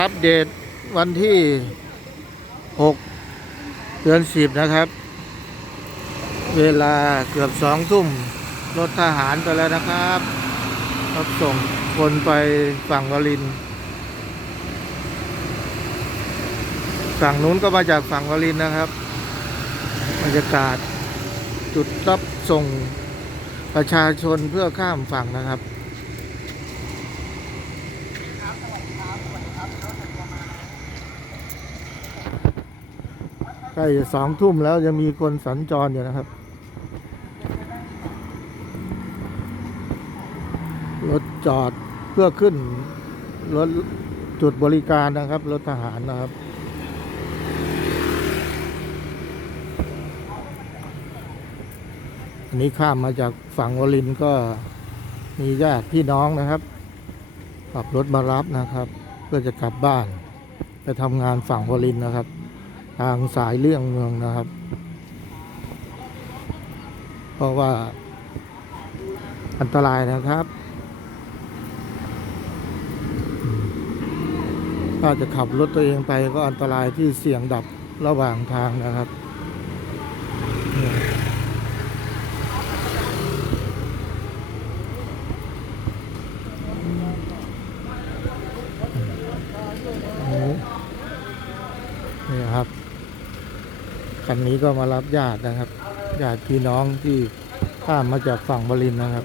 อัปเดตวันที่ 6 เดือน 10 นะครับ เวลาเกือบสองทุ่มรถทหารไปแล้วนะครับรับส่งคนไปฝั่งวลิน ฝั่งนู้นก็มาจากฝั่งวลินนะครับบรรยากาศจุดรับส่งประชาชนเพื่อข้ามฝั่งนะครับ ใกล้สองทุ่มแล้วยังมีคนสัญจรอยู่นะครับ รถจอดเพื่อขึ้น รถจุดบริการนะครับ รถทหารนะครับ อันนี้ข้ามมาจากฝั่งวลินก็มีญาติพี่น้องนะครับ ขับรถมารับนะครับ เพื่อจะกลับบ้าน ไปทำงานฝั่งวลินนะครับ ทางสายเลี่ยงเมืองนะครับ เพราะว่า อันตรายนะครับ ถ้าจะขับรถตัวเองไปก็อันตรายที่เสี่ยงดับระหว่างทางนะครับเนี่ยอืมนี่ครับ คั นนี้ก็มารับญาตินะครับ ญาติพี่น้องที่ข้ามมาจากฝั่งบรินนะครับ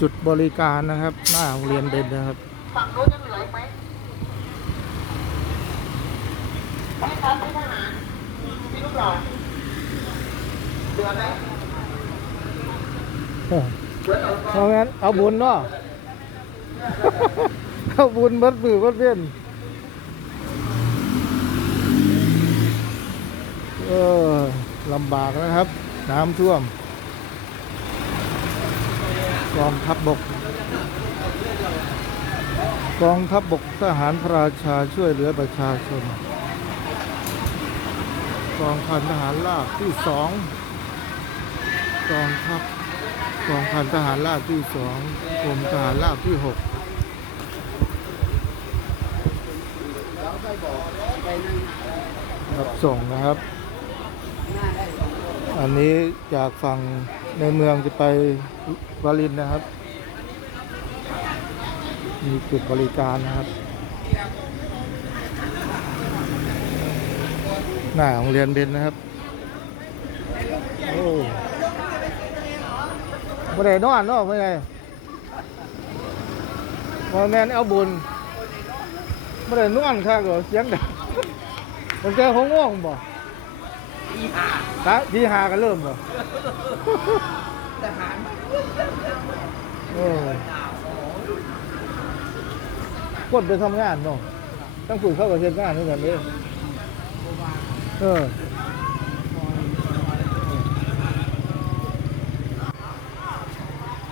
จุดบริการนะครับ หน้าโรงเรียนเด่นนะครับฝั่งนู้นยังเหลือไหมไม่ครับไม่ทหารพี่ลูกหล่อเหลือไหมเอางั้นเอาบุญเนาะ เอาบุญเบัดมือเบัดเวียนเออลำบากนะครับ น้ำท่วมกองทัพบบกกองทัพบบกทหารพระราชาช่วยเหลือประชาชน กองพันทหารราบที่สองกองทัพกองพันทหารราบที่สองกรมทหารราบที่หก รับส่งนะครับ อันนี้จากฝั่งในเมืองจะไปวารินนะครับ มีจุดบริการนะครับ หน้าโรงเรียนเด่นนะครับ โอ้บ่ได้นอนเนาะไม่ได้บ่แม่นเอาบุญ บ่ได้นอนค่ะก็เสียงดังมันแกคงง่วงบ่ทีหาฮะทีหาก็เริ่มบ่โอ้คนไปทำงานเนาะตั้งฝุ่นเข้ากับเฮ็ดงานด้วยกันเด้อเออ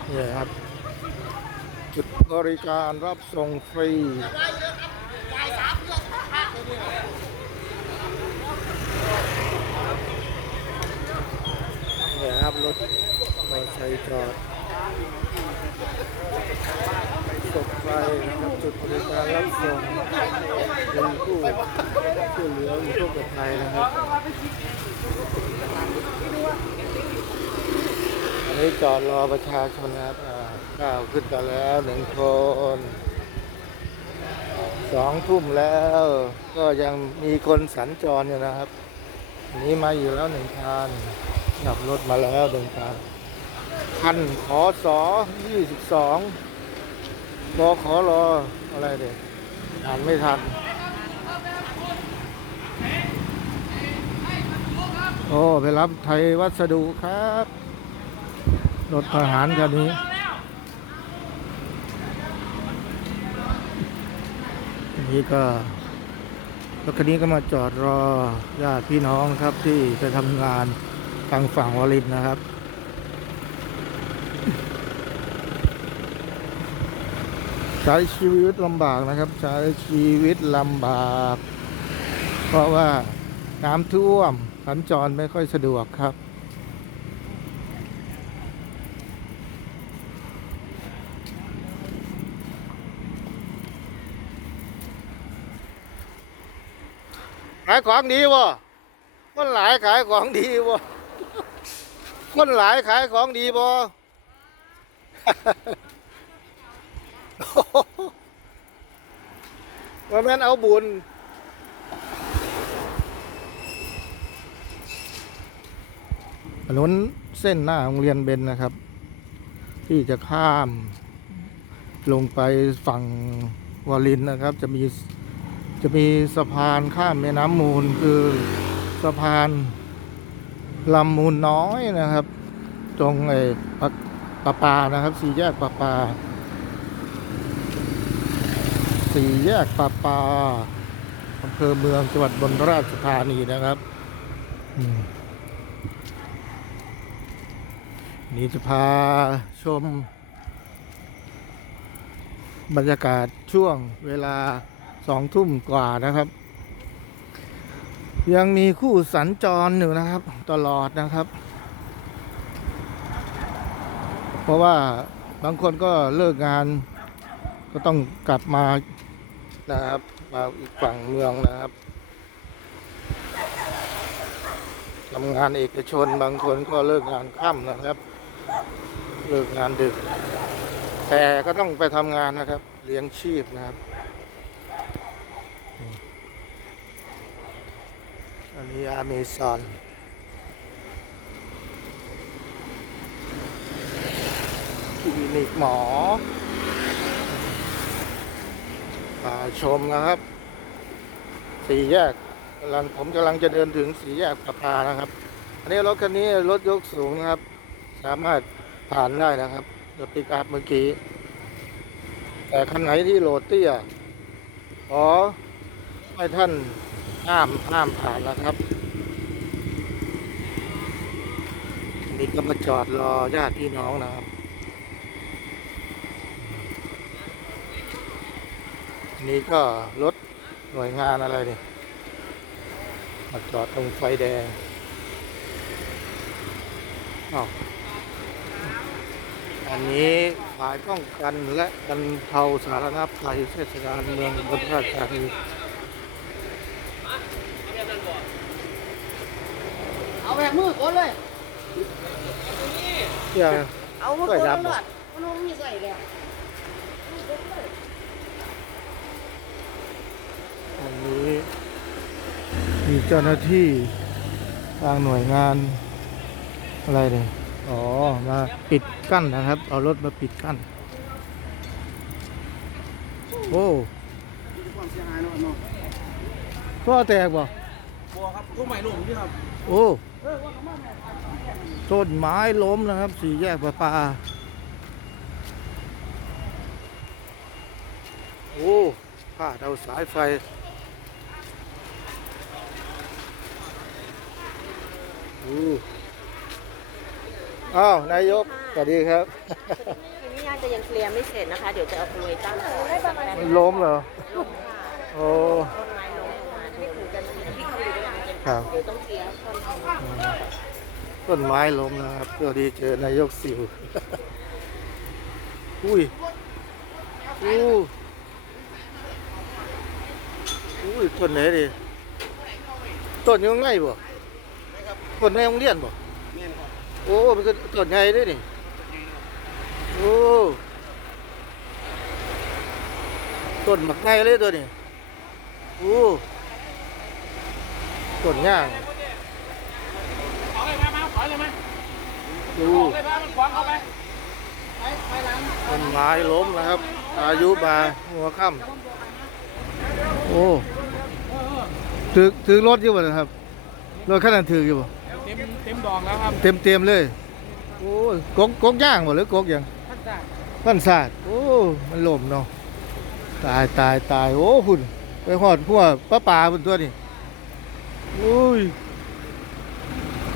นี่ครับจุดบริการรับส่งฟรี ครับรถมอเตอร์ไซค์จอดตกไฟนะครับจุดบริการรับส่งเป็นผู้ช่วยเหลือผู้ประภัยนะครับอันนี้จอดรอประชาชนนะครับก้าวขึ้นกันแล้วหนึ่งคนสองทุ่มแล้วก็ยังมีคนสัญจรอยู่นะครับนนี้มาอยู่แล้วหนึ่งคัน ขับรถมาแล้วหนึ่งคันคันขอสอยี่สิบสองบอขอรออะไรเด็กอ่านไม่ทัน โอ้ ไปรับไทยวัสดุครับ รถทหารคันนี้อันนี้ก็รถคันนี้ก็มาจอดรอญาติพี่น้องครับที่ไปทำงาน ทางฝั่งวอลินนะครับ ใช้ชีวิตลำบากนะครับ ใช้ชีวิตลำบาก เพราะว่าน้ำท่วมสัญจรไม่ค่อยสะดวกครับขายของดีวะมันหลายขายของดีวะ คนหลายขายของดีบ่ว่าแม่นเอาบุญถนนเส้นหน้าโรงเรียนเบนนะครับ ที่จะข้าม ลงไปฝั่งวารินนะครับ จะมีจะมีสะพานข้ามแม่น้ำมูลคือสะพาน ลำมูลน้อยนะครับ ตรงไอ้ปะปะปานะครับสี่แยกปะปาสี่แยกปะปาอำเภอเมืองจังหวัดบนราชธานีนะครับนี่จะพาชม บรรยากาศช่วงเวลาสองทุ่มกว่านะครับ ยังมีคู่สัญจรอยู่นะครับ ตลอดนะครับ เพราะว่าบางคนก็เลิกงาน ก็ต้องกลับมานะครับ มาอีกฝั่งเมืองนะครับทำงานเอกชนบางคนก็เลิกงานค่ำนะครับ เลิกงานดึก แต่ก็ต้องไปทำงานนะครับ เลี้ยงชีพนะครับ อันนี้อเมซอนคลินิกหมอพาชมนะครับ สี่แยกกำลังผมกำลังจะเดินถึงสี่แยกประปานะครับ อันนี้รถคันนี้รถยกสูงนะครับ สามารถผ่านได้นะครับรถปิกอัพเมื่อกี้ แต่คันไหนที่โหลดเตี้ยขอให้ท่าน ห้ามห้ามผ่านนะครับนี่ก็มาจอดรอญาติพี่น้องนะครับนี่ก็รถหน่วยงานอะไรนี่มาจอดตรงไฟแดงอ้าวอันนี้ฝ่ายป้องกันและบรรเทาสาธารณภัยเทศบาลเมืองอุบลราชธานี เอาแบบ มือก่อนเลยอย่าเอามือช่วยก่รัอบนบ่เลยมันไม่มีใส่แล้วอันนี้มีเจ้าหน้าที่ทางหน่วยงานอะไรเนี่ยอ๋อ มาปิดกั้นนะครับ เอารถมาปิดกั้น โอ้ความเสียหายเนาะเนาะพ่อแตกบ่บัวครับทุกใหม่ลงที่ครับ โอ้ต้นไม้ล้มนะครับ สี่แยกประปา โอ้พาดเอาสายไฟอู้อ้าว นายก สวัสดีครับ ทีนี้น่าจะยังเคลียร์ไม่เสร็จนะคะ เดี๋ยวจะเอากลวยตั้งก่อนมันล้มเหรอ โอ้ต้นไม้ ครับต้นไม้ล้มนะครับสวัสดีเจอนายกสิว อุ้ยอู้อุ้ยต้นไหนดิต้นยังไงบ่ต้นในโรงเรียนบ่โอ้มันก็ต้นใหญ่ด้วยนี่โอ้ต้นหมักไงเลยตัวนี้โอ้ ต้นย่างเอาเลยมามาถอยเลยไหมดูออกเลยมามันขวางเข้าไปไปไปหลังต้นไม้ล้มนะครับ อายุบาหัวค่ำโอ้ถือถือรถอยู่บ่นะครับรถขนาดถืออยู่บ่เต็มเต็มดองแล้วครับเต็มเต็มๆเลยโอ้ยกกกกย่างบ่หรือกกหยังท่านจ่าพันศาสตร์โอ้มันล่มเนาะตายตายตายโอ้พุ่นไปหอดพวกป้าป่าพุ่นตัวนี่โอ้ย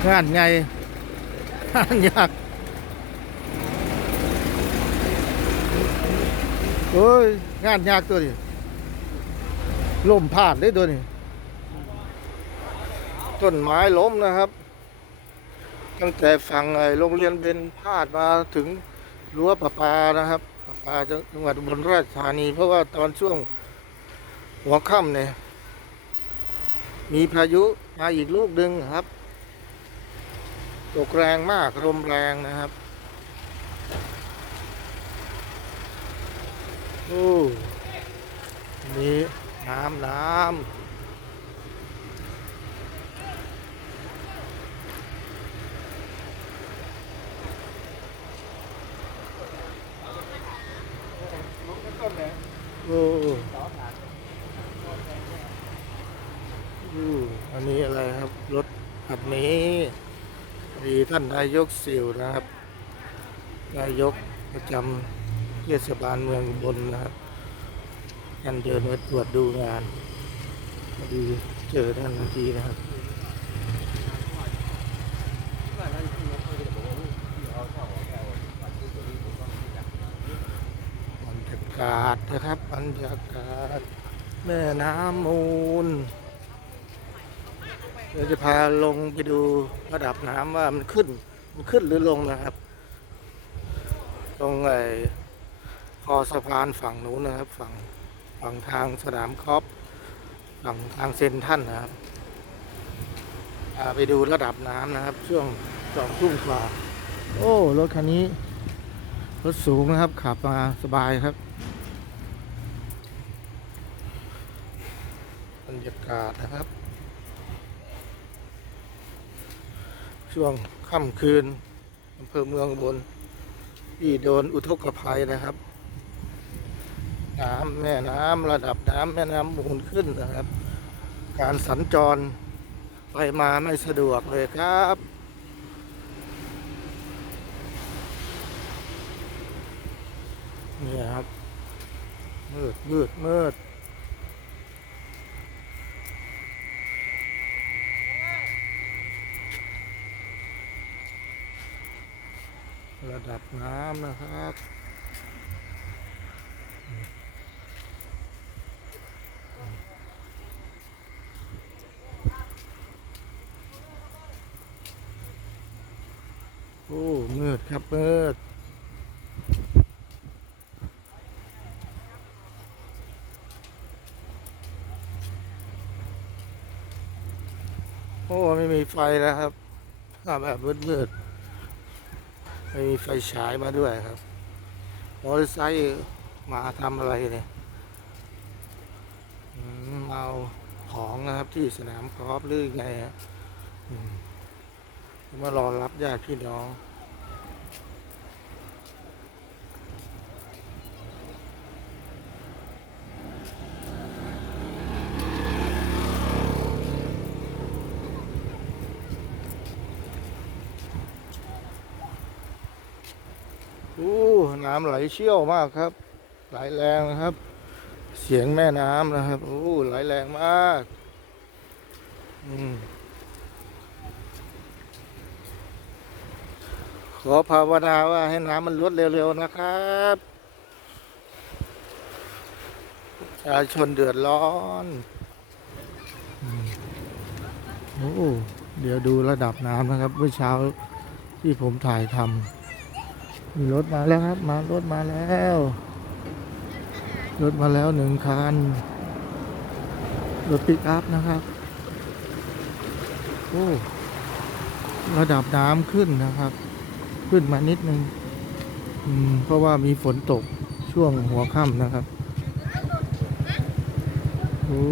งานใหญ่งานยากโอ้ยงานยากตัวนี้ล่มพาดได้ตัวนี้ต้นไม้ล้มนะครับ ตั้งแต่ฝั่งไอ้โรงเรียนเป็นพาดมาถึงรั้วประปานะครับประปาจังหวัดอุบลราชธานี เพราะว่าตอนช่วงหัวค่ำเนี่ย มีพายุมาอีกลูกหนึ่งครับ ตกแรงมากลมแรงนะครับ โอ้นี่น้ำน้ำโอ้อู้อันนี้อะไรครับรถคันนี้มีท่านนายกสิวนะครับ นายกประจำเทศบาลเมืองบนนะครับท่านเดินมาตรวจดูงานพอดีเจอท่านทันทีนะครับบรรยากาศนะครับบรรยากาศแม่น้ำมูล เดี๋ยวจะพาลงไปดูระดับน้ำว่ามันขึ้น มันขึ้นหรือลงนะครับ ตรงไอ้คอสะพานฝั่งนู้นนะครับ ฝั่งฝั่งทางสนามกอล์ฟฝั่งทางเซนทรันนะครับไปดูระดับน้ำนะครับ ช่วงสองทุ่มกว่า โอ้รถคันนี้ รถสูงนะครับ ขับมาสบายครับบรรยากาศนะครับ ช่วงค่ำคืนอำเภอเมืองบน ที่โดนอุทกภัยนะครับ น้ำแม่น้ำระดับน้ำแม่น้ำมูลขึ้นนะครับ การสัญจรไปมาไม่สะดวกเลยครับนี่ครับมืดมืดมืด ระดับน้ำนะครับโอ้มืดครับมืดโอ้ ไม่มีไฟแล้วครับถ้าแบบมืดๆ ไม่มีไฟฉายมาด้วยครับมอเตอร์ไซค์มาทำอะไรเนี่ยเอาของนะครับที่สนามกอล์ฟหรือไงฮะมารอรับญาติพี่น้อง อู้น้ำไหลเชี่ยวมากครับ ไหลแรงนะครับ เสียงแม่น้ำนะครับอู้ไหลแรงมากอืมขอภาวนาว่าให้น้ำมันลดเร็วๆนะครับประชาชนเดือดร้อนอโอ้เดี๋ยวดูระดับน้ำนะครับ เมื่อเช้าที่ผมถ่ายทำ มีรถมาแล้วครับ มารถมาแล้ว รถมาแล้วหนึ่งคัน รถปิกอัพนะครับ โอ้ ระดับน้ำขึ้นนะครับ ขึ้นมานิดนึง เพราะว่ามีฝนตกช่วงหัวค่ำนะครับ โอ้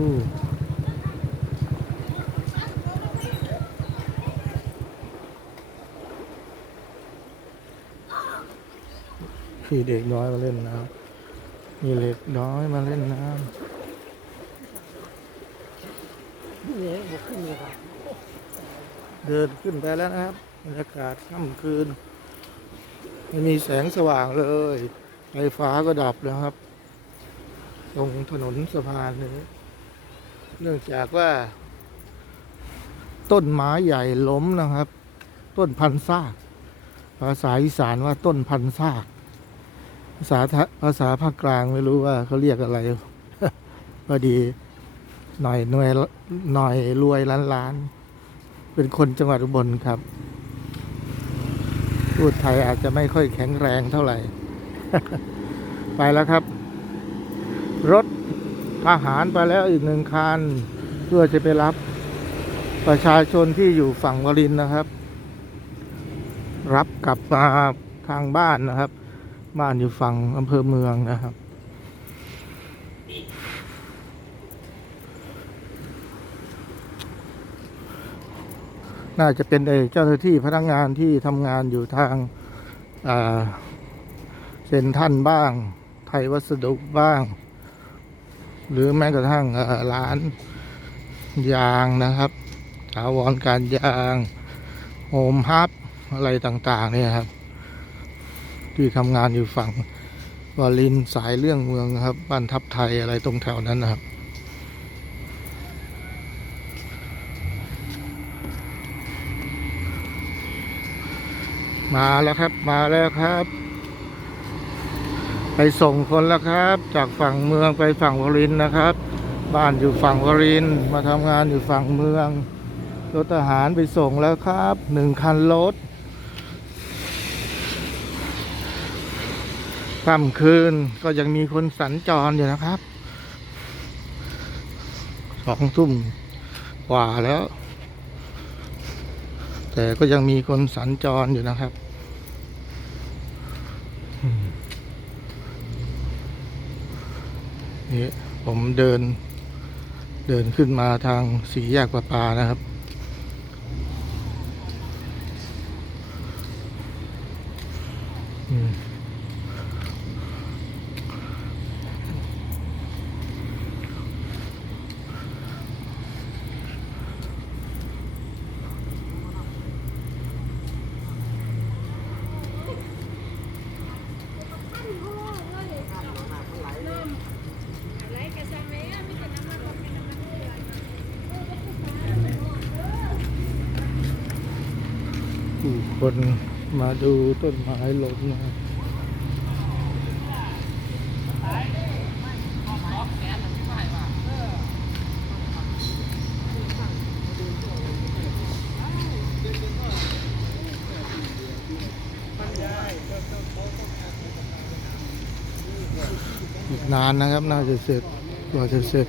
ี่เด็กน้อยมาเล่นน้ำมีเด็กน้อยมาเล่นน้ำเดินขึ้นไปแล้วนะครับบรรยากาศค่ำคืนไม่มีแสงสว่างเลยไฟฟ้าก็ดับแล้วครับ ตรงถนนสะพานนี้เนื่องจากว่า ต้นไม้ใหญ่ล้มนะครับ ต้นพันซากภาษาอีสานว่าต้นพันซาก ภาษาภาษาภาคกลางไม่รู้ว่าเขาเรียกอะไรพอดีหน่อยหน่วยหน่อยรวยล้านล้านๆเป็นคนจังหวัดอุบลครับ พูดไทยอาจจะไม่ค่อยแข็งแรงเท่าไหร่ ไปแล้วครับ รถทหารไปแล้วอีกหนึ่งคันเพื่อจะไปรับ ประชาชนที่อยู่ฝั่งวรินทร์นะครับ รับกลับมาทางบ้านนะครับ บ้านอยู่ฝั่งอำเภอเมืองนะครับ น่าจะเป็นเออเจ้าหน้าที่พนักงานที่ทำงานอยู่ทางาเซ็นทรันบ้าง ไทยวัสดุบ้าง หรือแม้กระทั่งร้านยางนะครับถาวรการยางโฮมฮับอะไรต่าง ๆ เนี่ยครับ ที่ทำงานอยู่ฝั่งวารินสายเรื่องเมืองครับบ้านทับไทยอะไรตรงแถวนั้นนะครับ มาแล้วครับมาแล้วครับ ไปส่งคนแล้วครับ จากฝั่งเมืองไปฝั่งวรินนะครับ บ้านอยู่ฝั่งวรินมาทำงานอยู่ฝั่งเมืองรถทหารไปส่งแล้วครับหนึ่งคันรถ ค่ำคืนก็ยังมีคนสัญจรอยู่นะครับ สองทุ่มกว่าแล้ว แต่ก็ยังมีคนสัญจรอยู่นะครับนี่ผมเดินเดินขึ้นมาทางสีแยกประปานะครับ อืมผู้ คนมาดูต้นไม้ล้มนะอีกนานนะครับ น่าจะเสร็จกว่าจะเสร็จ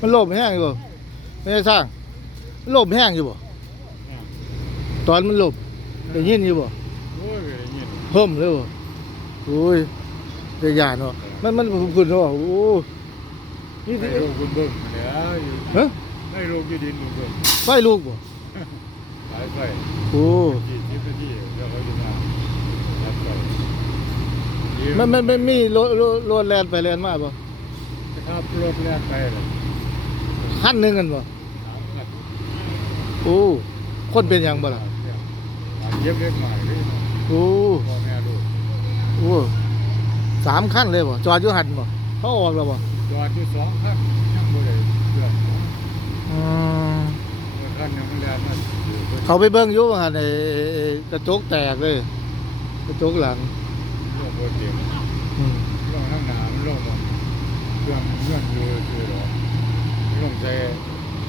มันล่มแห้งอยู่บ่ไม่ได้สร้างมันล่มแห้งอยู่บ่ตอนมันหลบ ได้ยินอยู่บ่โอ้ยได้ยินเพิ่มเลยบ่โอ้ยจะยานเนาะมันมันคุณเนาะโอ้นี่ให้สิลูกคุณเบิ่งมาแล้วอยู่ฮะให้ลูกอยู่ดินคุณเบิ่งไฟลูกบ่สายไฟโอ้กี่สิบนาทีแล้วเขาจะมาสายไฟมันมันมันมีรถรถรถแล่นไปแล่นมาบ่ครับรถแล่นไปเลยคันหนึงกันบ่สามคันโอ้คนเป็นหยังบ่ล่ะ เย็บเล็กหน่อยเลยโอ้พ่อแม่ลูกโอ้สามคันเลยบ่จอดอยู่หันบ่เขาออกแล้วบ่จอดอยู่สองคันยังบ่ได้เพื่อนอืมคันยังมันแล่นมาอยู่เพิ่นเขาไปเบิ่งอยู่ว่าหั่นไอ้กระจกแตกเลยกระจกหลังลงบ่เต็มอืมลงข้างหน้ามันลงหมดเครื่องเงื่อนอยู่คือหรอลงใจ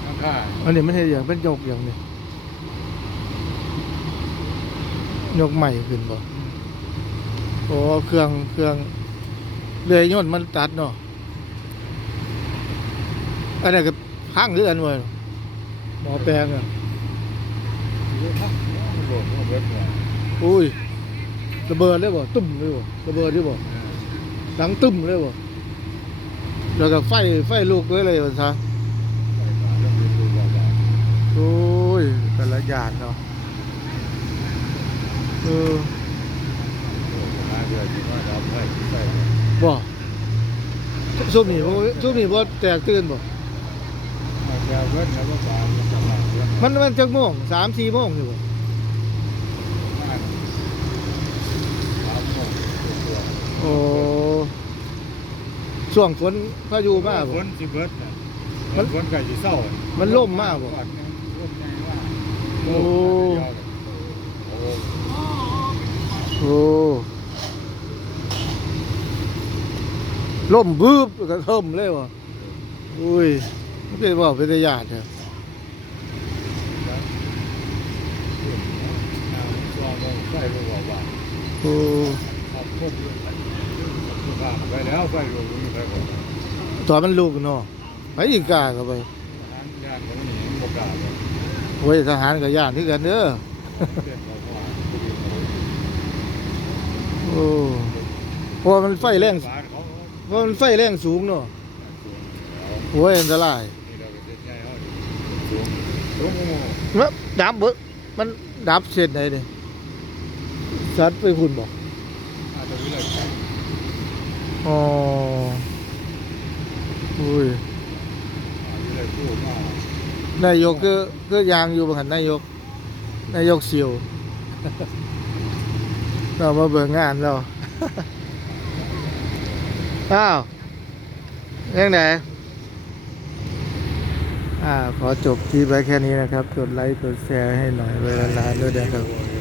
ข้างข้างอันนี้มันเฮ็ดอย่างเป็นยกอย่างนี้ ยกใหม่ขึ้นบ่โอ้เครื่องเครื่องเรือยยนต์มันตัดเนาะอันนี้ก็พังหรืออันวะหมอแปลงอะอยู่ข้างมันโดดมันเบิดหัวอุ้ยระเบิดเลยบ่ตุ้มเลยบ่ระเบิดเลยบ่ดังตุ้มเลยบ่แล้วก็ไฟไฟลูกเลยเลยว่าซะไปมาแล้วเนาบาโอ้ยแต่ละอย่างเนาะ เออหาเดือนที่ว่าเราไปใส่บ่ซุมนี่บ่ซุมนี่บ่แตกตื่นบ่มาแก้วเบิดแล้วก็ปานมันจะมาเรื่องมันมันจักโมงสามสี่โมงอยู่บ่งานสามโมงตัวโอ้ช่วงฝนพายุมาฝบ่นสิเบิดน่ะมันฝนใกล้สิเศร้ามันล่มมากบ่ ก่อนเนี่ยล่มใหญ่มาก โอ้ โอ้ โอ้ ล่มบึ้บแล้วก็ท่มเลยวะอุ้ยไมันเป็นว่าเป็นญาติเน้ำตัวมองไฟรูบาบาโอ้ขับพุ่มลงไปแล้วไฟรูบมีไฟก่อนตอนมันลูกเนาะไปอีกาเข้าไปทางกล้าเลยโอ้ยทหารกับย่านที่กันเด้อเรื่องของว่าโอ้เพราะว่ามันไฟแรงบ้าน เขาเพราะมันไฟแรงสูงเนาะโอ้ยอันตรายนี่เราเป็นใหญ่เขาสูงสูงโอ้โหมันดับเบิดมันดับเสร็จไหนเนี่ยสัตว์ไปคุณบอกอาจจะวิเลยอ๋ออุ้ยวิเลยพูดว่านายกคือคือยางอยู่บางหันนายก นายกเสียวเรามาเบิ่งงานเรา อ้าว เรื่องไหน อ่า ขอจบที่ไว้แค่นี้นะครับ กดไลค์ กดแชร์ให้หน่อยเวลาๆด้วยนะครับ